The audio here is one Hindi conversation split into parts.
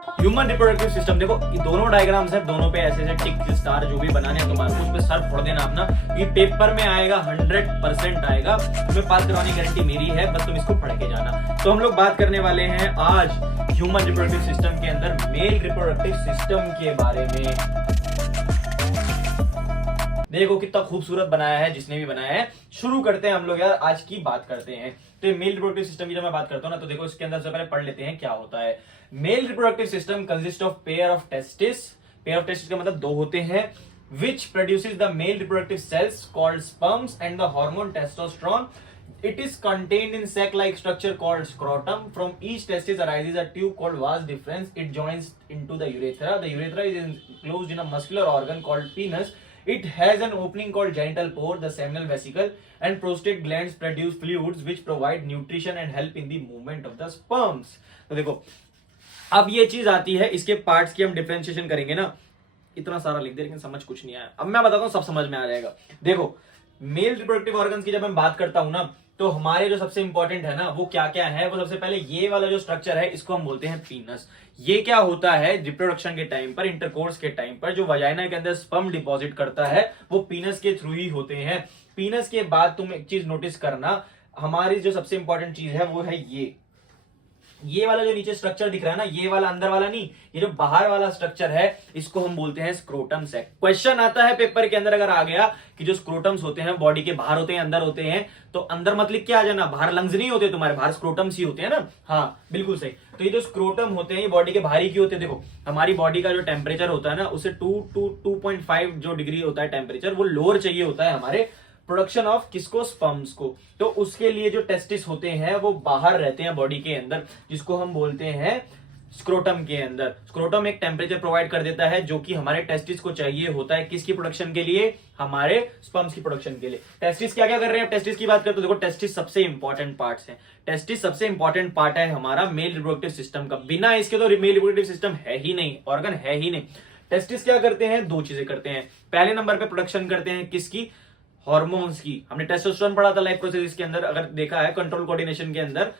ह्यूमन रिप्रोडक्टिव सिस्टम, देखो ये दोनों डायग्राम्स है, दोनों पे ऐसे ऐसे टिक स्टार जो भी बनाने हैं तुम्हारे को उस पे सर फोड़ देना अपना, ये पेपर में आएगा 100% आएगा, तुम्हें पास करवाने की गारंटी मेरी है, बस तुम इसको पढ़ के जाना। तो हम लोग बात करने वाले हैं आज ह्यूमन रिप्रोडक्टिव सिस्टम के अंदर मेल रिप्रोडक्टिव सिस्टम के बारे में। देखो कितना खूबसूरत बनाया है जिसने भी बनाया है। शुरू करते हैं हम लोग यार, आज की बात करते हैं। तो ये मेल रिप्रोडक्टिव सिस्टम की जब मैं बात करता हूं ना, तो देखो इसके अंदर से पहले पढ़ लेते हैं क्या होता है। Male reproductive system consist of pair of testis. Pair of testis का मतलब दो होते हैं, which produces the male reproductive cells called sperms and the hormone testosterone. It is contained in sac-like structure called scrotum. From each testis arises a tube called vas deferens. It joins into the urethra. The urethra is enclosed in a muscular organ called penis. It has an opening called genital pore, the seminal vesicle, and prostate glands produce fluids which provide nutrition and help in the movement of the sperms. तो देखो अब ये चीज आती है, इसके पार्ट्स की हम डिफरेंशिएशन करेंगे ना, इतना सारा लिख दे लेकिन समझ कुछ नहीं आया। अब मैं बताता हूँ, सब समझ में आ जाएगा। देखो मेल रिप्रोडक्टिव ऑर्गन्स की जब मैं बात करता हूं ना, तो हमारे जो सबसे इंपॉर्टेंट है ना वो क्या क्या है, वो सबसे पहले ये वाला जो स्ट्रक्चर है इसको हम बोलते हैं पीनस। ये क्या होता है, रिप्रोडक्शन के टाइम पर, इंटरकोर्स के टाइम पर जो वजाइना के अंदर स्पर्म डिपॉजिट करता है वो पीनस के थ्रू ही होते हैं। पीनस के बाद तुम एक चीज नोटिस करना, हमारी जो सबसे इंपॉर्टेंट चीज है वो है ये वाला जो नीचे स्ट्रक्चर दिख रहा है ना, ये वाला अंदर वाला नहीं, ये जो बाहर वाला स्ट्रक्चर है इसको हम बोलते हैं स्क्रोटम सैक। क्वेश्चन आता है पेपर के अंदर अगर आ गया कि जो स्क्रोटम्स होते हैं बॉडी के बाहर होते हैं अंदर होते हैं, तो अंदर मत लिख के आ जाना, बाहर लंग्स नहीं होते तुम्हारे, बाहर स्क्रोटम्स ही होते हैं ना। हाँ बिल्कुल सही। तो ये जो स्क्रोटम होते हैं ये बॉडी के बाहर ही क्यों होते हैं, देखो हमारी बॉडी का जो टेम्परेचर होता है ना उसे 2.5 जो डिग्री होता है टेम्परेचर, वो लोअर चाहिए होता है हमारे प्रोडक्शन ऑफ किसको, स्पर्म्स को। तो उसके लिए जो टेस्टिस होते हैं वो बाहर रहते हैं बॉडी के अंदर, जिसको हम बोलते हैं स्क्रोटम के अंदर। स्क्रोटम एक टेम्परेचर प्रोवाइड कर देता है जो कि हमारे टेस्टिस को चाहिए होता है, किसकी प्रोडक्शन के लिए, हमारे स्पर्म्स की प्रोडक्शन के लिए। टेस्टिस क्या क्या कर रहे हैं, टेस्टिस की बात करते तो देखो टेस्टिस सबसे इंपॉर्टेंट पार्ट्स हैं। टेस्टिस सबसे इंपॉर्टेंट पार्ट है हमारा मेल रिप्रोडक्टिव सिस्टम का, बिना इसके तो मेल रिप्रोडक्टिव सिस्टम है ही नहीं, ऑर्गन है ही नहीं। टेस्टिस क्या करते हैं, दो चीजें करते हैं। पहले नंबर पे प्रोडक्शन करते हैं किसकी, हार्मोन्स की। हमने टेस्टोस्टेरोन पढ़ा था लाइफ प्रोसेस के अंदर, अगर देखा है कंट्रोल कोऑर्डिनेशन के अंदर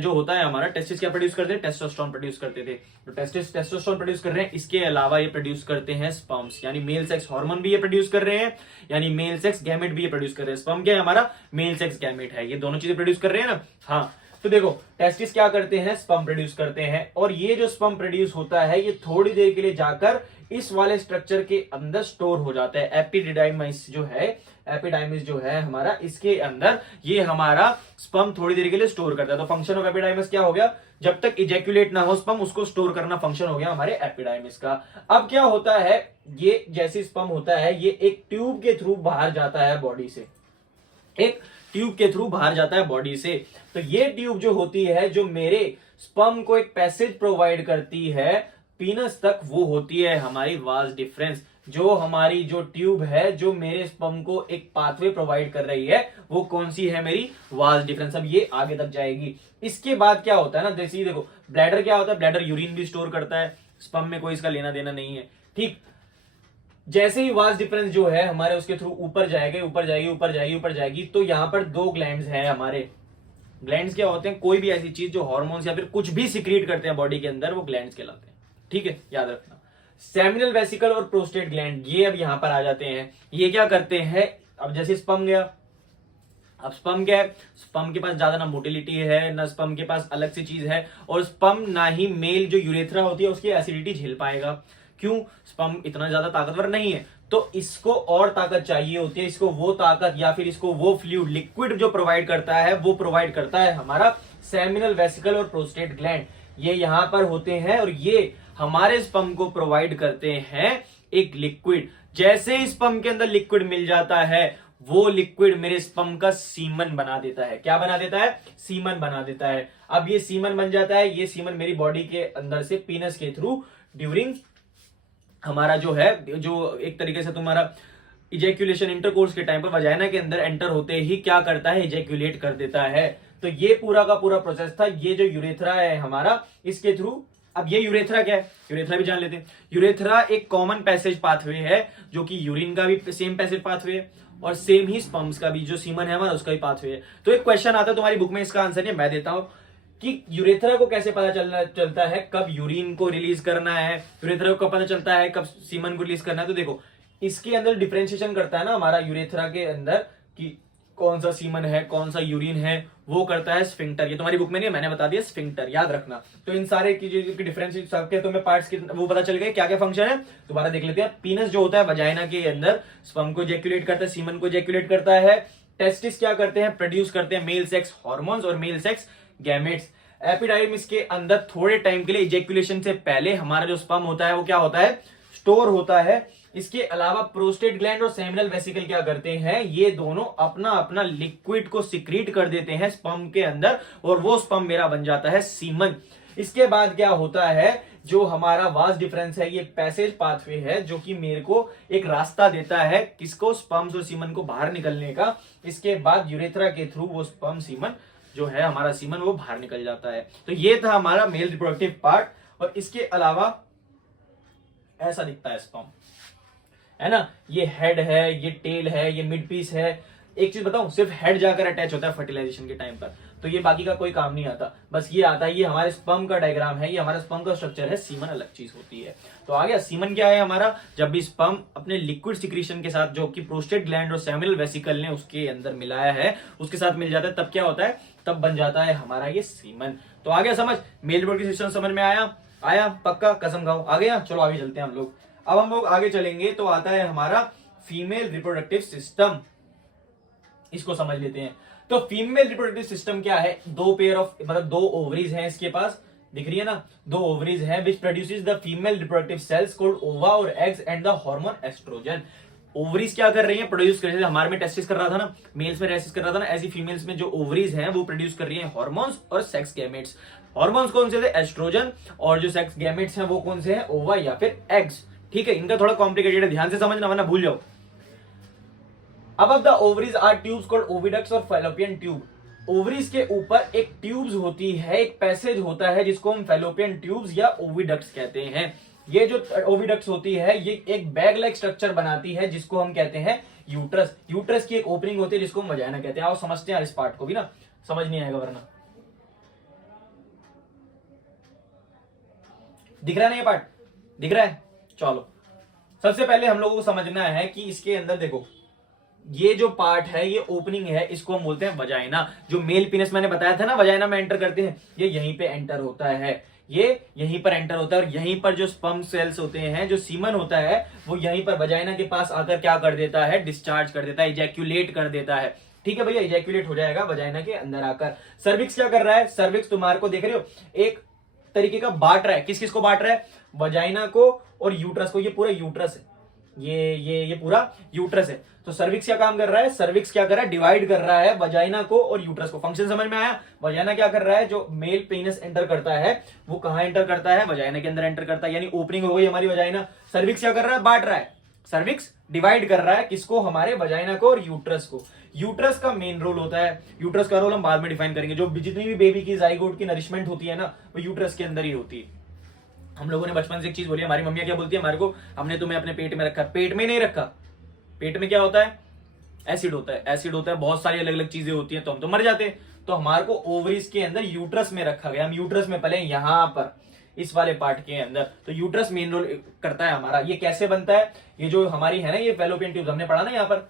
जो होता है हमारा, टेस्टिस क्या प्रोड्यूस करते हैं, टेस्टोस्टेरोन प्रोड्यूस करते थे। तो टेस्टिस टेस्टोस्टेरोन प्रोड्यूस कर रहे हैं, इसके अलावा ये प्रोड्यूस करते हैं स्पर्म्स, यानी मेल सेक्स हार्मोन भी ये प्रोड्यूस कर रहे हैं, यानी मेल सेक्स गैमेट भी ये प्रोड्यूस कर रहे हैं। स्पर्म क्या है हमारा, मेल सेक्स गैमेट है, ये दोनों चीजें प्रोड्यूस कर रहे हैं ना। हाँ तो देखो टेस्टिस क्या करते हैं, स्पर्म प्रोड्यूस करते हैं, और ये जो स्पर्म प्रोड्यूस होता है ये थोड़ी देर के लिए जाकर इस वाले स्ट्रक्चर के अंदर स्टोर हो जाता है। एपिडिडाइमिस जो है, एपिडाइमिस जो है हमारा, इसके अंदर ये हमारा स्पर्म थोड़ी देर के लिए स्टोर करता है। तो फंक्शन ऑफ एपिडाइमिस क्या हो गया, जब तक इजैक्यूलेट ना हो स्पर्म उसको स्टोर करना फंक्शन हो गया हमारे एपिडाइमिस का। अब क्या होता है, ये जैसे स्पर्म होता है ये एक ट्यूब के थ्रू बाहर जाता है बॉडी से, एक ट्यूब के थ्रू बाहर जाता है बॉडी से। तो ये ट्यूब जो होती है जो मेरे स्पर्म को एक पैसेज प्रोवाइड करती है पीनस तक, वो होती है हमारी वास डिफरेंस। जो हमारी जो ट्यूब है जो मेरे स्पर्म को एक पाथवे प्रोवाइड कर रही है वो कौन सी है, मेरी वास डिफरेंस। अब ये आगे तक जाएगी। इसके बाद क्या होता है ना, जैसे देखो ब्लैडर क्या होता है, ब्लैडर यूरिन भी स्टोर करता है, स्पर्म में कोई इसका लेना देना नहीं है। ठीक, जैसे ही वास डिफरेंस जो है हमारे उसके थ्रू ऊपर जाएगी ऊपर जाएगी ऊपर जाएगी ऊपर जाएगी, तो यहाँ पर दो ग्लैंड्स हैं हमारे। ग्लैंड्स क्या होते हैं, कोई भी ऐसी चीज जो हार्मोन्स या फिर कुछ भी सिक्रीट करते हैं बॉडी के अंदर, वो ग्लैंड्स कहलाते हैं। ठीक है, याद रखना। सेमिनल वेसिकल और प्रोस्टेट ग्लैंड, ये अब यहां पर आ जाते हैं। ये क्या करते हैं, अब जैसे स्पर्म गया, अब स्पर्म क्या है, स्पर्म के पास ज्यादा ना मोटिलिटी है ना स्पर्म के पास अलग सी चीज है, और स्पर्म ना ही मेल जो यूरेथ्रा होती है उसकी एसिडिटी झेल पाएगा। क्यों, स्पर्म इतना ज्यादा ताकतवर नहीं है, तो इसको और ताकत चाहिए होती है, इसको वो ताकत या फिर इसको वो फ्लूइड लिक्विड जो प्रोवाइड करता है वो प्रोवाइड करता है हमारा सेमिनल वेसिकल और प्रोस्टेट ग्लैंड। ये यहां पर होते हैं और ये हमारे स्पर्म को प्रोवाइड करते हैं एक लिक्विड। जैसे ही स्पर्म के अंदर लिक्विड मिल जाता है वो लिक्विड मेरे स्पर्म का सीमन बना देता है। क्या बना देता है, सीमन बना देता है। अब ये सीमन बन जाता है, ये सीमन मेरी बॉडी के अंदर से पीनस के थ्रू ड्यूरिंग हमारा जो है, जो एक तरीके से तुम्हारा इजैक्यूलेशन इंटरकोर्स के टाइम पर वजाइना के अंदर एंटर होते ही क्या करता है, इजैक्यूलेट कर देता है। तो ये पूरा का पूरा प्रोसेस था। ये जो यूरेथ्रा है हमारा, इसके थ्रू, अब ये यूरेथ्रा क्या है, यूरेथ्रा भी जान लेते हैं। यूरेथ्रा एक कॉमन पैसेज पाथवे है, जो कि यूरिन का भी सेम पैसेज पाथवे है और सेम ही स्पर्म्स का भी, जो सीमन है हमारा उसका भी पाथवे है। तो एक क्वेश्चन आता है तुम्हारी बुक में, इसका आंसर नहीं मैं देता हूं, कि यूरेथ्रा को कैसे पता चलता है कब यूरिन को रिलीज करना है, यूरेथ्रा को पता चलता है कब सीमन को रिलीज करना है। तो देखो इसके अंदर डिफरेंशिएशन करता है ना हमारा यूरेथ्रा के अंदर कि कौन सा सीमन है कौन सा यूरिन है, वो करता है स्फिंक्टर। ये तुम्हारी बुक में नहीं है, मैंने बता दिया स्फिंक्टर, याद रखना। तो इन सारे की जो डिफरेंस सबके तुम्हें पार्ट्स की वो पता चल गए क्या क्या फंक्शन है, दोबारा देख लेते हैं। पीनस जो होता है वजाइना के अंदर स्पर्म को इजैक्युलेट करता है, सीमन को इजैक्युलेट करता है। टेस्टिस क्या करते हैं, प्रोड्यूस करते हैं मेल सेक्स हार्मोन्स और मेल सेक्स गैमेट्स। एपिडाइमिस के अंदर थोड़े टाइम के लिए इजैक्युलेशन से पहले हमारा जो स्पर्म होता है वो क्या होता है, स्टोर होता है। इसके अलावा प्रोस्टेट ग्लैंड और सेमिनल वेसिकल क्या करते हैं, ये दोनों अपना अपना लिक्विड को सिक्रीट कर देते हैं स्पर्म के अंदर और वो स्पर्म मेरा बन जाता है सीमन। इसके बाद क्या होता है, जो हमारा वास डिफरेंस है, ये पैसेज पाथवे है जो कि मेरे को एक रास्ता देता है किसको, स्पर्म्स और सीमन को बाहर निकलने का। इसके बाद यूरेथ्रा के थ्रू वो स्पर्म सीमन जो है हमारा सीमन वो बाहर निकल जाता है। तो ये था हमारा मेल रिप्रोडक्टिव पार्ट। और इसके अलावा ऐसा दिखता है स्पर्म, है ना, ये हेड है, ये टेल है, ये मिड पीस है। एक चीज बताऊं, सिर्फ हेड जाकर अटैच होता है फर्टिलाइजेशन के टाइम पर, तो ये बाकी का कोई काम नहीं आता, बस ये आता है, ये हमारे स्पर्म का डायग्राम है, ये हमारा स्पर्म का स्ट्रक्चर है। सीमन अलग चीज होती है। तो आ गया सीमन क्या है हमारा, जब भी स्पर्म अपने लिक्विड सिक्रीशन के साथ जो कि प्रोस्टेट ग्लैंड और सेमिनल वेसिकल ने उसके अंदर मिलाया है उसके साथ मिल जाता है, तब क्या होता है, तब बन जाता है हमारा ये सीमन। तो आ गया समझ, मेल रिप्रोडक्टिव सिस्टम समझ में आया पक्का, कसम खाओ आ गया। चलो आगे चलते हैं हम लोग। अब हम लोग आगे चलेंगे तो आता है हमारा फीमेल रिप्रोडक्टिव सिस्टम, इसको समझ लेते हैं। तो फीमेल रिप्रोडक्टिव सिस्टम क्या है, दो पेयर ऑफ मतलब दो ओवरीज हैं इसके पास, दिख रही है ना, दो ओवरीज हैं which produces the female reproductive cells called ova और eggs and the hormone estrogen. Ovaries क्या कर रही है, प्रोड्यूस कर रही है, हमारे में टेस्टिस कर रहा था ना, मेल्स में टेस्टिस कर रहा था ना, ऐसी फीमेल्स में जो ओवरीज हैं वो प्रोड्यूस कर रही है हार्मोन्स और सेक्स गैमेट्स। हार्मोन्स कौन से थे, एस्ट्रोजन, और जो सेक्स गैमेट्स हैं वो कौन से हैं, ओवा या फिर एग्स। ठीक है, इनका थोड़ा कॉम्प्लिकेटेड है, ध्यान से समझना वरना भूल जाओ। Above the ovaries are tubes called oviducts और fallopian tube। ओवरीज के ऊपर एक ट्यूब्स होती है, एक पैसेज होता है जिसको हम फैलोपियन ट्यूब्स या ओविडक्ट्स कहते हैं। ये जो ओविडक्ट्स होती है ये एक बैग लाइक स्ट्रक्चर बनाती है जिसको हम कहते हैं यूट्रस। यूट्रस की एक ओपनिंग होती है जिसको हम वजाइना कहते हैं। आओ समझते हैं इस पार्ट को भी ना, समझ नहीं आएगा वरना। दिख रहा है ना, ये पार्ट दिख रहा है। चलो सबसे पहले हम लोगों को समझना है कि इसके अंदर देखो ये जो पार्ट है ये ओपनिंग है, इसको हम बोलते हैं वजाइना। जो मेल पीनस मैंने बताया था ना वजाइना में एंटर करते हैं, ये यहीं पे एंटर होता है, ये यहीं पर एंटर होता है। और यहीं पर जो स्पर्म सेल्स होते हैं, जो सीमन होता है वो यहीं पर वजाइना के पास आकर क्या कर देता है, डिस्चार्ज कर देता है, इजैक्युलेट कर देता है। ठीक है भैया, इजैक्युलेट हो जाएगा वजाइना के अंदर आकर। सर्विक्स क्या कर रहा है, सर्विक्स तुम्हारे को देख रहे हो एक तरीके का बांट रहा है, किस किस को बांट रहा है, वजाइना को और यूट्रस को। ये पूरा यूट्रस है, ये पूरा यूट्रस है। तो सर्विक्स क्या काम कर रहा है, सर्विक्स क्या कर रहा है, डिवाइड कर रहा है वजाइना को और यूट्रस को। फंक्शन समझ में आया। वजाइना क्या कर रहा है, जो मेल पेनिस एंटर करता है वो कहां एंटर करता है, वजाइना के अंदर एंटर करता है, यानी ओपनिंग हो गई हमारी वजाइना। सर्विक्स क्या कर रहा है, बांट रहा है, सर्विक्स डिवाइड कर रहा है किसको, हमारे वजाइना को और यूट्रस को। यूट्रस का मेन रोल होता है, यूट्रस का रोल हम बाद में डिफाइन करेंगे। जो जितनी भी बेबी की जाइगोट की नरिशमेंट होती है ना, वो यूट्रस के अंदर ही होती है। हम लोगों ने बचपन से एक चीज बोली, हमारी मम्मियां क्या बोलती है हमारे को, हमने तुम्हें अपने पेट में रखा। पेट में नहीं रखा, पेट में क्या होता है, एसिड होता है, एसिड होता है, बहुत सारी अलग अलग चीजें होती हैं, तो हम तो मर जाते हैं। तो हमारे को ओवरीज के अंदर यूट्रस में रखा गया। हम यूट्रस में पहले यहां पर इस वाले पार्ट के अंदर, तो यूट्रस मेन रोल करता है हमारा। ये कैसे बनता है, ये जो हमारी है ना ये फैलोपियन ट्यूब्स, हमने पढ़ा ना यहाँ पर,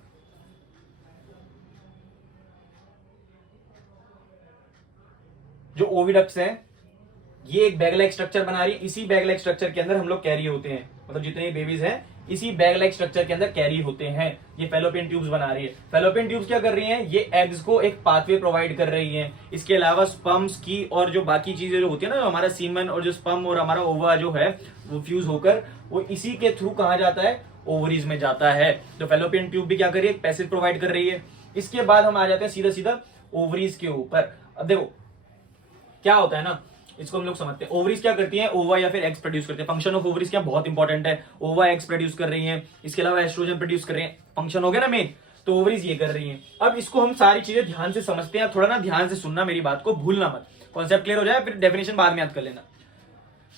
जो ओविडक्ट्स हैं ये एक बैग लाइक स्ट्रक्चर बना रही है। इसी बैग लाइक स्ट्रक्चर के अंदर हम लोग कैरी होते हैं, मतलब जितने बेबीज हैं इसी बैग लाइक स्ट्रक्चर के अंदर कैरी होते हैं। ये फैलोपियन ट्यूब्स बना रही है। फैलोपियन ट्यूब्स क्या कर रही हैं, ये एग्स को एक पाथवे प्रोवाइड कर रही हैं। इसके अलावा स्पर्म्स की और जो बाकी चीजें जो होती है ना, हमारा सीमन और जो स्पर्म और हमारा ओवा जो है वो फ्यूज होकर वो इसी के थ्रू कहा जाता है, ओवरीज में जाता है। तो फैलोपियन ट्यूब भी क्या कर रही है, पैसेज प्रोवाइड कर रही है। इसके बाद हम आ जाते हैं सीधा सीधा ओवरीज के ऊपर। अब देखो क्या होता है ना, इसको हम लोग समझते हैं। ओवरीज क्या करती हैं, ओवा या फिर एग्स प्रोड्यूस करते हैं। फंक्शन ऑफ ओवरीज क्या बहुत इंपॉर्टेंट है, ओवा एग्स प्रोड्यूस कर रही हैं, इसके अलावा एस्ट्रोजन प्रोड्यूस कर रही हैं। फंक्शन हो गया ना मेन, तो ओवरीज ये कर रही हैं। अब इसको हम सारी चीजें ध्यान से समझते हैं, थोड़ा ना ध्यान से सुनना, मेरी बात को भूलना मत, कॉन्सेप्ट क्लियर हो जाए फिर डेफिनेशन बाद में याद कर लेना।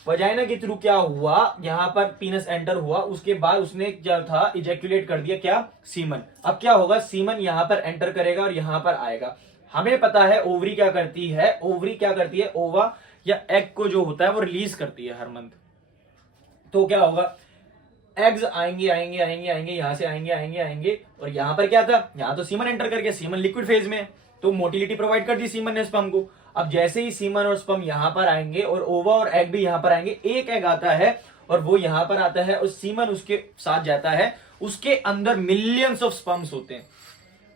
वजाइना के थ्रू क्या हुआ, यहां पर पीनस एंटर हुआ, उसके बाद उसने क्या था, इजैक्युलेट कर दिया क्या, सीमन। अब क्या होगा, सीमन यहां पर एंटर करेगा और यहां पर आएगा। हमें पता है ओवरी क्या करती है, ओवरी क्या करती है, ओवा या एग को जो होता है वो रिलीज करती है हर मंथ। तो क्या होगा, एग्स आएंगे आएंगे आएंगे आएंगे, यहां से आएंगे आएंगे आएंगे, और यहां पर क्या था, यहां तो सीमन एंटर कर गया, सीमन लिक्विड फेज में है, तो मोटिलिटी प्रोवाइड कर दी सीमन ने स्पर्म को। अब जैसे ही सीमन और स्पर्म यहां पर आएंगे और ओवा और एग भी यहां पर आएंगे, एक एग आता है और वो यहां पर आता है और सीमन उसके साथ जाता है, उसके अंदर मिलियंस ऑफ स्पर्म्स होते हैं।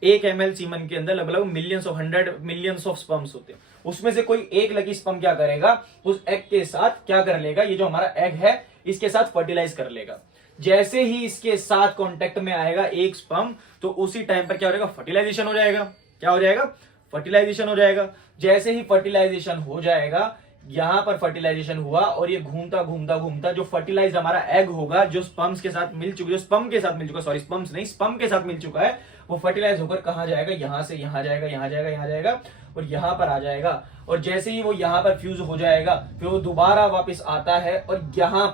1 ml सीमन के अंदर लगभग millions of 100 millions of sperms होते हैं। उसमें से कोई एक लकी स्पर्म क्या करेगा, उस एग के साथ क्या कर लेगा, ये जो हमारा एग है इसके साथ फर्टिलाइज कर लेगा। जैसे ही इसके साथ कांटेक्ट में आएगा एक स्पर्म, तो उसी टाइम पर क्या हो जाएगा, फर्टिलाइजेशन हो जाएगा। क्या हो जाएगा, फर्टिलाइजेशन हो जाएगा। जैसे ही फर्टिलाइजेशन हो जाएगा, यहां पर फर्टिलाइजेशन हुआ और ये घूमता घूमता घूमता जो फर्टिलाइज हमारा एग होगा, जो स्पर्म्स के साथ मिल चुका, जो स्पर्म के साथ मिल चुका, सॉरी स्पर्म्स नहीं, स्पर्म के साथ मिल चुका है, वो फर्टिलाइज होकर कहां जाएगा, यहां से यहां जाएगा, यहां जाएगा, यहां जाएगा और यहां पर आ जाएगा। और जैसे ही वो यहां पर फ्यूज हो जाएगा, फिर वो दोबारा वापस आता है और यहां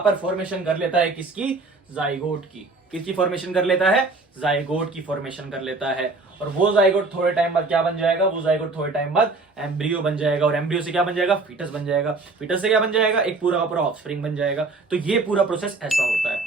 पर फॉर्मेशन कर लेता है किसकी, जाइगोट की। किसकी फॉर्मेशन कर लेता है, जाइगोट की फॉर्मेशन कर लेता है। और वो जाइगोट थोड़े टाइम बाद क्या बन जाएगा, वो जाइगोट थोड़े टाइम बाद एम्ब्रियो बन जाएगा, और एम्ब्रियो से क्या बन जाएगा, फीटस बन जाएगा। फीटस से क्या बन जाएगा, एक पूरा का पूरा ऑफस्प्रिंग बन जाएगा। तो ये पूरा प्रोसेस ऐसा होता है।